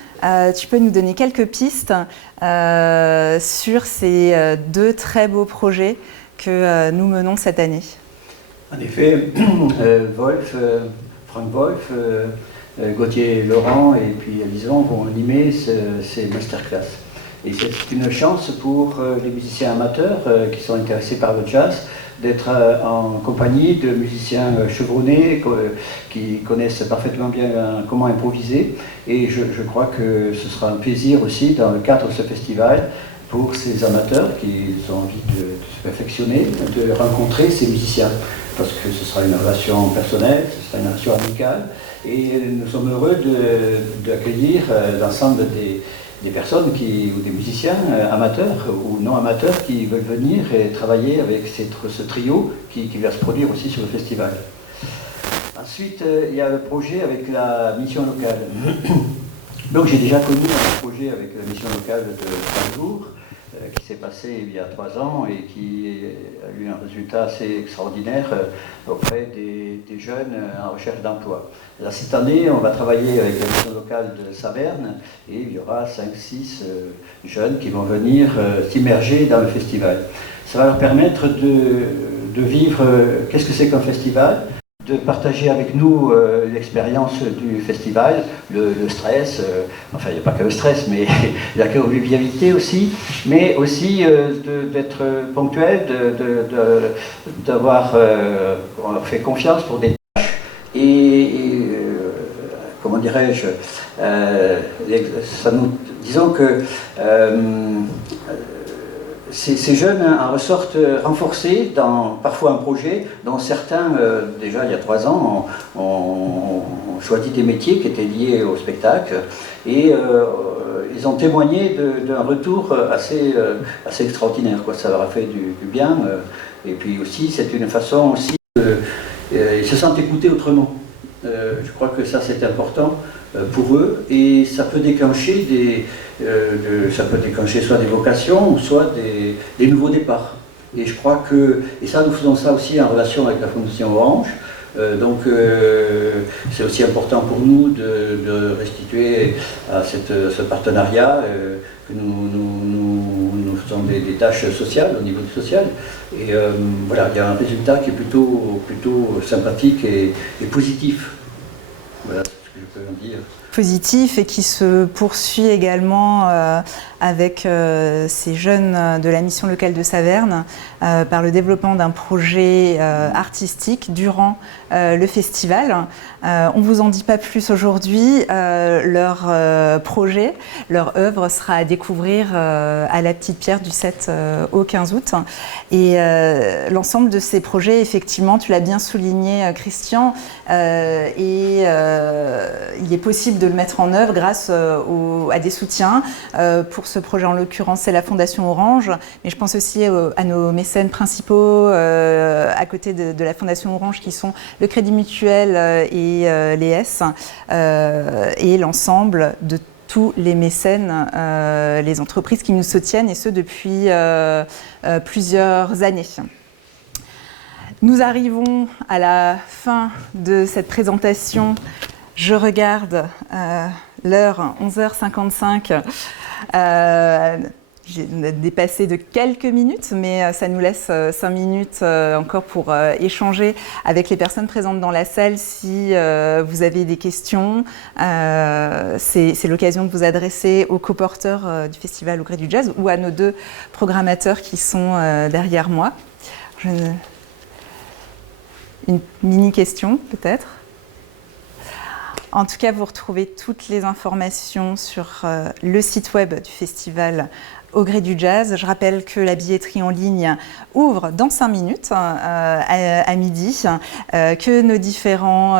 tu peux nous donner quelques pistes sur ces 2 très beaux projets que nous menons cette année? En effet, Franck Wolf, Gauthier Laurent et puis Alison vont animer ces masterclass. Et c'est une chance pour les musiciens amateurs qui sont intéressés par le jazz d'être en compagnie de musiciens chevronnés qui connaissent parfaitement bien comment improviser. Et je crois que ce sera un plaisir aussi dans le cadre de ce festival pour ces amateurs qui ont envie de se perfectionner, de rencontrer ces musiciens. Parce que ce sera une relation personnelle, ce sera une relation amicale. Et nous sommes heureux d'accueillir l'ensemble des personnes ou des musiciens amateurs ou non amateurs qui veulent venir et travailler avec ce trio qui va se produire aussi sur le festival. Ensuite, il y a le projet avec la mission locale. Donc j'ai déjà connu un projet avec la mission locale de Strasbourg, qui s'est passé il y a 3 ans et qui a eu un résultat assez extraordinaire auprès des jeunes en recherche d'emploi. Là, cette année, on va travailler avec la mission locale de Saverne et il y aura 5-6 jeunes qui vont venir s'immerger dans le festival. Ça va leur permettre de vivre qu'est-ce que c'est qu'un festival, de partager avec nous l'expérience du festival, le stress, enfin il n'y a pas que le stress, mais la convivialité aussi, mais aussi d'être ponctuel, d'avoir fait confiance pour des tâches et comment dirais-je, disons que ces jeunes en ressortent renforcés dans parfois un projet dont certains, déjà il y a 3 ans, ont choisi des métiers qui étaient liés au spectacle et ils ont témoigné d'un retour assez extraordinaire, quoi. Ça leur a fait du bien et puis aussi c'est une façon aussi ils se sentent écoutés autrement. Je crois que ça c'est important pour eux et ça peut déclencher soit des vocations ou soit des nouveaux départs. Et je crois que, et ça nous faisons ça aussi en relation avec la Fondation Orange, donc c'est aussi important pour nous de restituer à ce partenariat que nous faisons des tâches sociales au niveau du social. Et voilà, il y a un résultat qui est plutôt sympathique et positif. Voilà ce que je peux en dire. positif et qui se poursuit également avec ces jeunes de la mission locale de Saverne par le développement d'un projet artistique durant le festival. On ne vous en dit pas plus aujourd'hui. Leur projet, leur œuvre sera à découvrir à la Petite Pierre du 7 au 15 août. Et l'ensemble de ces projets, effectivement, tu l'as bien souligné, Christian, et il est possible de le mettre en œuvre grâce à des soutiens. Pour ce projet, en l'occurrence, c'est la Fondation Orange, mais je pense aussi à nos mécènes principaux à côté de la Fondation Orange, qui sont le Crédit Mutuel et l'ES, et l'ensemble de tous les mécènes, les entreprises qui nous soutiennent, et ce depuis plusieurs années. Nous arrivons à la fin de cette présentation. Je regarde l'heure, 11h55. J'ai dépassé de quelques minutes, mais ça nous laisse 5 minutes encore pour échanger avec les personnes présentes dans la salle. Si vous avez des questions, c'est l'occasion de vous adresser aux coporteurs du Festival au Gré du Jazz ou à nos 2 programmateurs qui sont derrière moi. Une mini-question peut-être. En tout cas, vous retrouvez toutes les informations sur le site web du festival au Gré du Jazz. Je rappelle que la billetterie en ligne ouvre dans 5 minutes à midi, que nos différents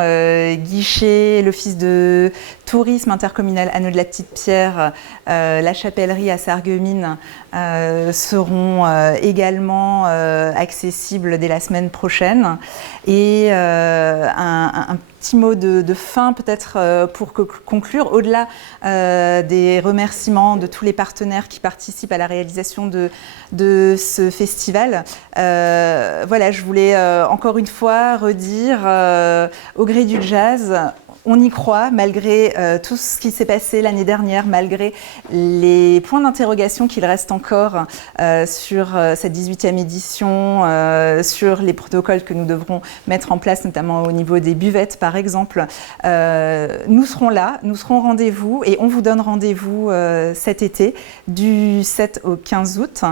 guichets, l'office de tourisme intercommunal Anneau de la Petite Pierre, la chapellerie à Sarreguemines seront également accessibles dès la semaine prochaine. Et un petit mot de fin peut-être pour conclure, au-delà des remerciements de tous les partenaires qui participent à la réalisation de ce festival. Voilà, je voulais encore une fois redire au Gré du Jazz, on y croit, malgré tout ce qui s'est passé l'année dernière, malgré les points d'interrogation qu'il reste encore sur cette 18e édition, sur les protocoles que nous devrons mettre en place, notamment au niveau des buvettes, par exemple. Nous serons là, nous serons au rendez-vous et on vous donne rendez-vous cet été, du 7 au 15 août.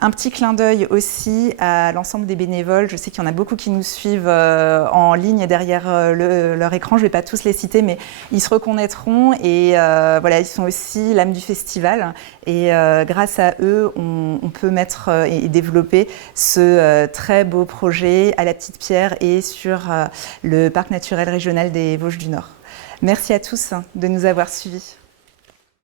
Un petit clin d'œil aussi à l'ensemble des bénévoles. Je sais qu'il y en a beaucoup qui nous suivent en ligne derrière leur écran. Je ne vais pas tous les citer, mais ils se reconnaîtront et voilà, ils sont aussi l'âme du festival et grâce à eux, on peut mettre et développer ce très beau projet à la Petite Pierre et sur le parc naturel régional des Vosges du Nord. Merci à tous de nous avoir suivis.